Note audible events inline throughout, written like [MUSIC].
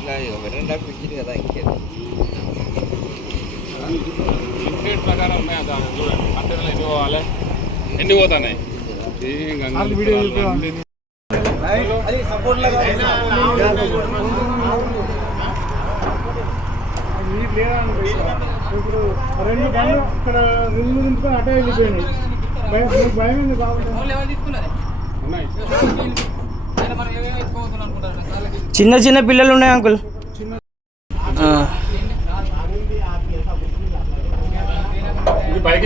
ఇలా వెరండా పిచ్చింది కదా ఇంకేది లిమిటెడ్ ప్రకారం ఉన్నాయి అదా చూడండి. కంటైనర్లు ఎన్ని పోవాలి? ఎన్ని పోతున్నాయి? గంగ ఇప్పుడు రెండు బండ్లు ఇక్కడ రెండు నింపుకొని అటే వెళ్ళిపోయినాయి. భయం మీకు భయం ఉంది ఉన్నాయి. చిన్న చిన్న పిల్లలు ఉన్నాయి అంకుల్. ఇది bike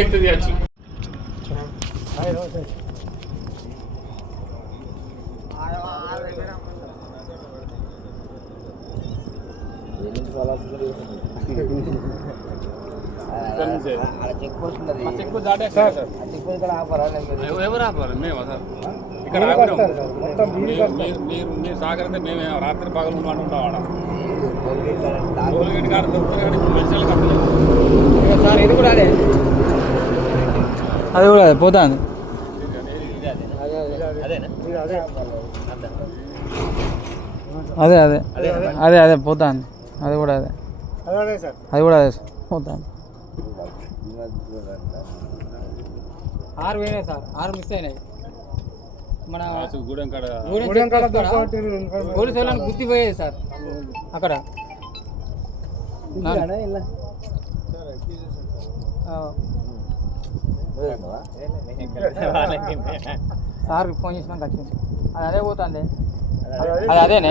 check post check post sir check post కూడా ఆపరా ఎవరు మేము సార్ ఇక్కడ మీరు మీరు మీరు మేమే రాత్రి పగలు ఉంటాం ఆడ కూడా అది కూడా అదే పోతాను అదే అదే అదే అదే అదే అది కూడా అదే. అదే అదే సార్. అది కూడా అదే పోతుంది ఆరు పోయినాయి సార్. ఆరు మిస్ అయినాయి. మన గూడెం కాడ గూడెం కాడ. పోలీసు వాళ్ళని గుర్తి పోయేది సార్. అక్కడ. [LAUGHS] సార్ ఫోన్ చేసినాక వచ్చింది అది అదే పోతుంది. అది అదేనే?